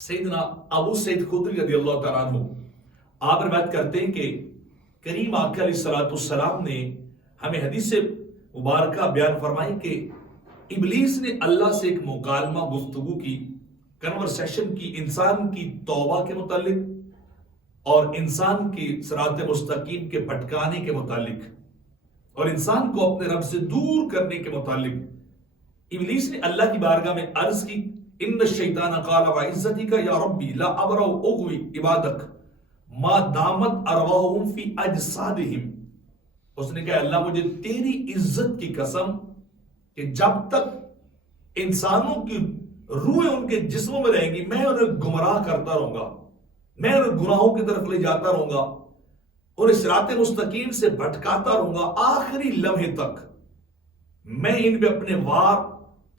सैयदना अबू सईद खुदरी रज़ी अल्लाह तआला अन्हु आप रिवायत करते हैं कि करीम आका अलैहिस्सलाम ने हमें हदीस मुबारका बयान फरमाई कि इब्लीस ने अल्लाह से एक मुकालमा गुफ्तगू की, कन्वर्सेशन की, इंसान की तौबा के मुतालिक और इंसान की सिरात मुस्तकीम के भटकाने के मुतालिक और इंसान को अपने रब से दूर करने के मुतालिक इब्लीस ने अल्लाह की बारगाह में अर्ज की, इन्न शैतान क़ाल वइज़्ज़तिका या रब्बी ला अबरउ उग़वी इबादक मा दामत अरवाहुम फी अजसादिहिम। उसने कहा अल्लाह मुझे तेरी इज्जत की कसम कि जब तक इंसानों की रूहें उनके जिस्मों में रहेंगी मैं उन्हें गुमराह करता रहूंगा, मैं उन्हें गुनाहों की तरफ ले जाता रहूंगा, उन्हें सिरात मुस्तकीम से भटकाता रहूंगा, आखिरी लम्हे तक मैं इन पे अपने वार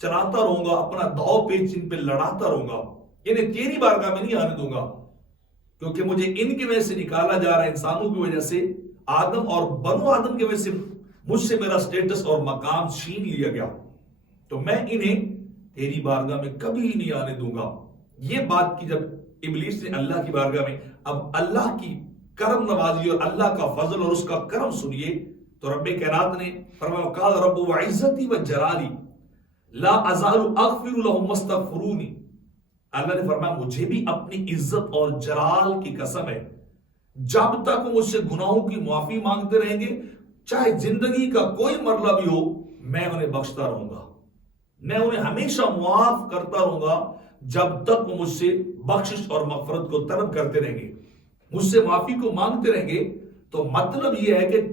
चलाता रहूंगा, अपना दाव पेच इन पे लड़ाता रहूंगा, इन्हें तेरी बारगाह में नहीं आने दूंगा, क्योंकि मुझे इनकी वजह से निकाला जा रहा है, इंसानों की वजह से, आदम और बनु आदम की वजह से मुझसे मेरा स्टेटस और मकाम छीन लिया गया, तो मैं इन्हें तेरी बारगाह में कभी नहीं आने दूंगा। ये बात की जब इब्लीस ने अल्लाह की बारगाह में, अब अल्लाह की करम नवाजी और अल्लाह का फजल और उसका करम सुनिए, तो रब्बे कायनात ने फरमाया क़ाल रब्बु व इज़्ज़ती व जलाली ला अज़ालु अग़फ़िरु लहुम वस्तग़फ़िरूनी। अल्लाह ने फरमाया मुझे भी अपनी इज्जत और जलाल की कसम है, जब तक वो मुझसे गुनाहों की माफी मांगते रहेंगे, चाहे जिंदगी का कोई मरला भी हो, मैं उन्हें बख्शता रहूंगा, मैं उन्हें हमेशा मुआफ करता रहूंगा, जब तक वो मुझसे बख्शिश और मग़फ़िरत को तलब करते रहेंगे, मुझसे माफी को मांगते रहेंगे। तो मतलब यह है कि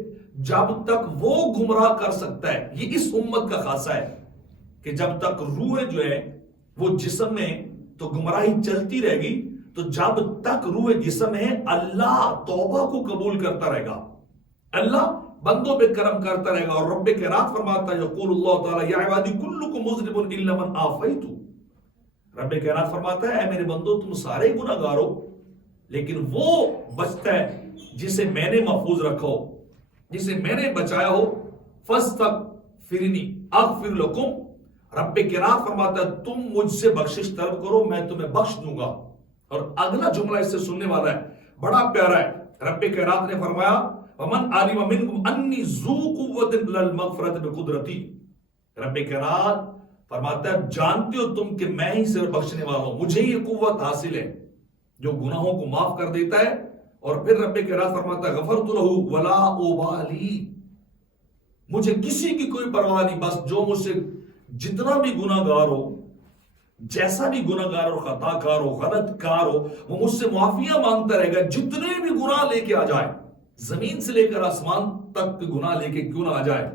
जब तक वो गुमराह कर सकता है, ये इस उम्मत का खासा है कि जब तक रूहें जो है वो जिस्म में, तो गुमराही चलती रहेगी, तो जब तक रूह जिस्म है अल्लाह तौबा को कबूल करता रहेगा, अल्लाह बंदों पे करम करता रहेगा। और रब्बे कायनात फरमाता है यक़ूलुल्लाहु तआला या इबादी कुल्लुकुम मुज़निबुन इल्ला मन आफ़ैतु। रब्बे कायनात फरमाता है ऐ मेरे बंदो तुम सारे गुनाहगार हो, लेकिन वो बचता है जिसे मैंने महफूज रखा हो, जिसे मैंने बचाया हो। फस्तग़फ़िरनी अग़फ़िर लकुम। रब्बे कायनात फरमाता है तुम मुझसे बख्शिश तलब करो, मैं तुम्हें बख्श दूंगा। और अगला जुमला इससे सुनने वाला है, बड़ा प्यारा है। रब्बे कायनात ने फरमाया वमन आलिम मिनकुम अन्नी ज़ू कुव्वतिन लल मग़फ़िरत बिक़ुदरती। रब्बे कायनात फरमाता है जानते हो तुम कि मैं ही सिर्फ बख्शने वाला हूं, मुझे ये कुव्वत हासिल है जो गुनाहों को माफ कर देता है। और फिर रब्बे कायनात फरमाता है गफ़रतु लहू वला उबाली, मुझे किसी की कोई परवाह नहीं, बस जो मुझसे जितना भी गुनाहगार हो, जैसा भी गुनाहगार हो, खताकार हो, गलतकार हो, वो मुझसे माफिया मांगता रहेगा, जितने भी गुनाह लेके आ जाए, जमीन से लेकर आसमान तक गुनाह लेके क्यों ना आ जाए,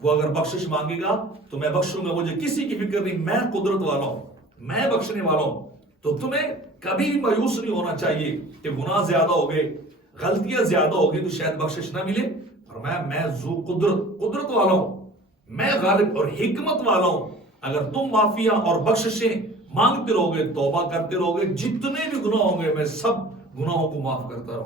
वो अगर बख्शिश मांगेगा तो मैं बख्शूंगा, मुझे किसी की फिक्र नहीं, मैं कुदरत वाला हूं, मैं बख्शने वाला हूं। तो तुम्हें कभी भी मायूस नहीं होना चाहिए कि गुनाह ज्यादा हो गए, गलतियां ज्यादा हो गई तो शायद बख्शिश ना मिले। और मैं जू कुदरत वाला हूं, मैं गालिब और हिकमत वाला हूं। अगर तुम माफिया और बख्शिशें मांगते रहोगे, तौबा करते रहोगे, जितने भी गुनाह होंगे मैं सब गुनाहों को माफ करता रहूं।